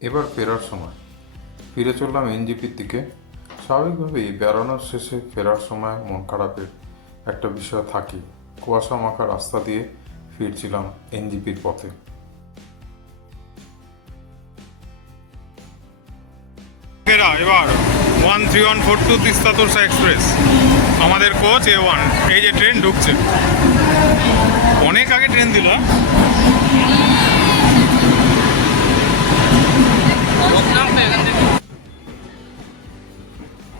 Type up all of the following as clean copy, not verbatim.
এবার ফেরার সময় ফিরে চললাম এনজিপির দিকে। স্বাভাবিকভাবেই বেড়ানোর শেষে ফেরার সময় মন খারাপের একটা বিষয় থাকি। কুয়াশা মাখা রাস্তা দিয়ে ফিরছিলাম এনজিপির পথে। এবার 13142 তিস্তা তোরসা এক্সপ্রেস, আমাদের কোচ A1। এই যে ট্রেন ঢুকছে, অনেক আগে ট্রেন দিল।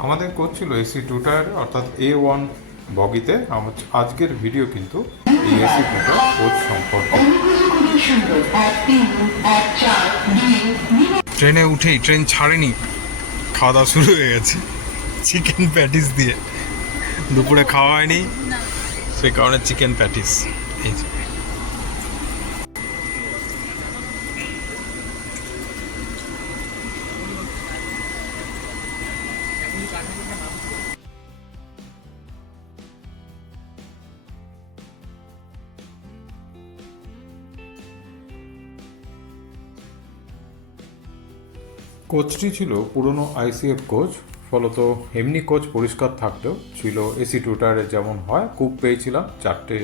আমাদের কোচ ছিল এসি 2 টায়ার অর্থাৎ A1 বগিতে। আজকের ভিডিও কিন্তু এই এসি 2 টায়ার কোচ সম্পর্কে। ট্রেনে উঠেই, ট্রেন ছাড়েনি, খাওয়া দাওয়া শুরু হয়ে গেছে চিকেন প্যাটিস দিয়ে। দুপুরে খাওয়া হয়নি, সেই কারণে চিকেন প্যাটিস। এই যে কোচটি ছিল পুরনো আইসিএফ কোচ, ফলত এমনি কোচ পরিষ্কার থাকলেও ছিল এসি 2 টায়ারের যেমন হয়। কুক পেয়েছিলাম 4টে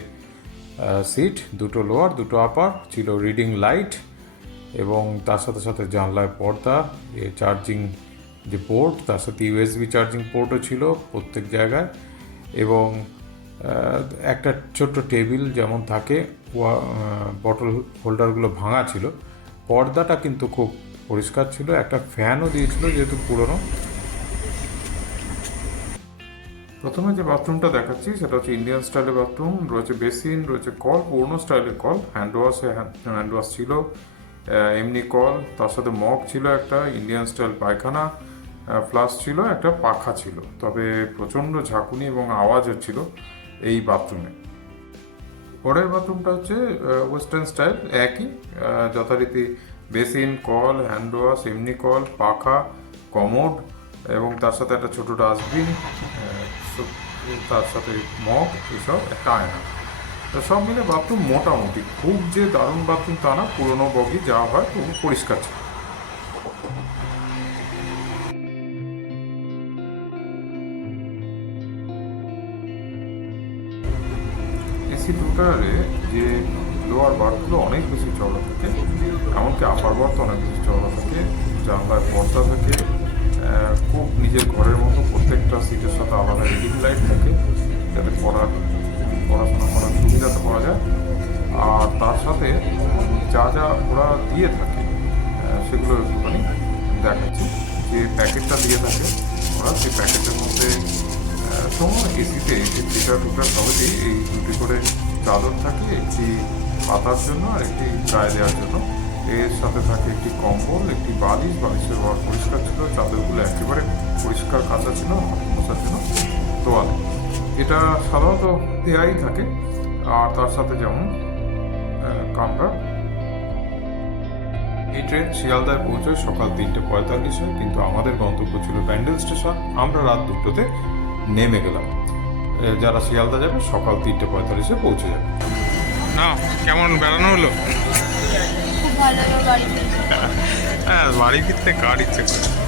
সিট, 2টো লোয়ার 2টো আপার, ছিল রিডিং লাইট এবং তার সাথে সাথে জানলায় পর্দা, চার্জিং যে পোর্ট, তার সাথে ইউএসবি চার্জিং পোর্টও ছিল প্রত্যেক জায়গায়, এবং একটা ছোট্ট টেবিল যেমন থাকে। বটল হোল্ডারগুলো ভাঙা ছিল, পর্দাটা কিন্তু খুব পরিষ্কার ছিল। একটা ফ্যানও দিয়েছিল যেহেতু পুরনো। প্রথমে যে বাথরুমটা দেখাচ্ছি সেটা হচ্ছে ইন্ডিয়ান স্টাইলের বাথরুম। রয়েছে বেসিন, রয়েছে কল, পুরনো স্টাইলের কল, হ্যান্ড ওয়াশ ছিল, এমনি কল, তার সাথে মগ ছিল, একটা ইন্ডিয়ান স্টাইল পায়খানা, ফ্লাশ ছিল, একটা পাখা ছিল। তবে প্রচণ্ড ঝাঁকুনি এবং আওয়াজ হচ্ছিল এই বাথরুমে। পরের বাথরুমটা হচ্ছে ওয়েস্টার্ন স্টাইল, একই যথারীতি বেসিন, কল, হ্যান্ড ওয়াশ, এমনি কল, পাখা, কমোড এবং তার সাথে একটা ছোটো ডাস্টবিন, তার সাথে মগ, এসব, একটা আয়না। তো সব মিলে বাথরুম মোটামুটি খুব যে দারুণ বাথরুম তা না, পুরোনো বগি যা হয় তবু পরিষ্কার ছিল। এসি 2 টায়ারে যে লোয়ার বার্থগুলো অনেক বেশি চওড়া থাকে, এমনকি আপার বার্থ অনেক বেশি চওড়া থাকে। জানলায় পর্দা থাকে, খুব নিজের ঘরের মতো। প্রত্যেকটা সিটের সাথে আলাদা রিডিং লাইট থাকে যাতে পড়াশোনা করার সুবিধাটা পাওয়া যায়। আর তার সাথে যা যা ওরা দিয়ে থাকে সেগুলো একটুখানি দেখাচ্ছি। যে প্যাকেটটা দিয়ে থাকে ওরা, সেই প্যাকেটের মধ্যে সময় এসিতে এসি লিটার টুটার সহজেই এই দুটি করে চাদর থাকে, একটি পাতার জন্য আর একটি গায়ে দেওয়ার জন্য। এর সাথে থাকে একটি কম্বল, একটি বালিশের ওয়ার পরিষ্কার ছিল, চাদরগুলো একেবারে পরিষ্কার কাঁচা ছিল, মশার জন্য তোয়ালে। এটা সাধারণত দেয়াই থাকে। আর তার সাথে যেমন কামরা। এই ট্রেন শিয়ালদায় পৌঁছয় সকাল 3:45, কিন্তু আমাদের গন্তব্য ছিল ব্যান্ডেল স্টেশন। আমরা রাত 2টোতে নেমে গেলাম। যারা শিয়ালদা যাবে সকাল 3:45 পৌঁছে যাবে। না, কেমন বেড়ানো হলো? খুব ভালো বাড়ি ফিরতে। হ্যাঁ, বাড়ি ফিরতে কার ইচ্ছে করে।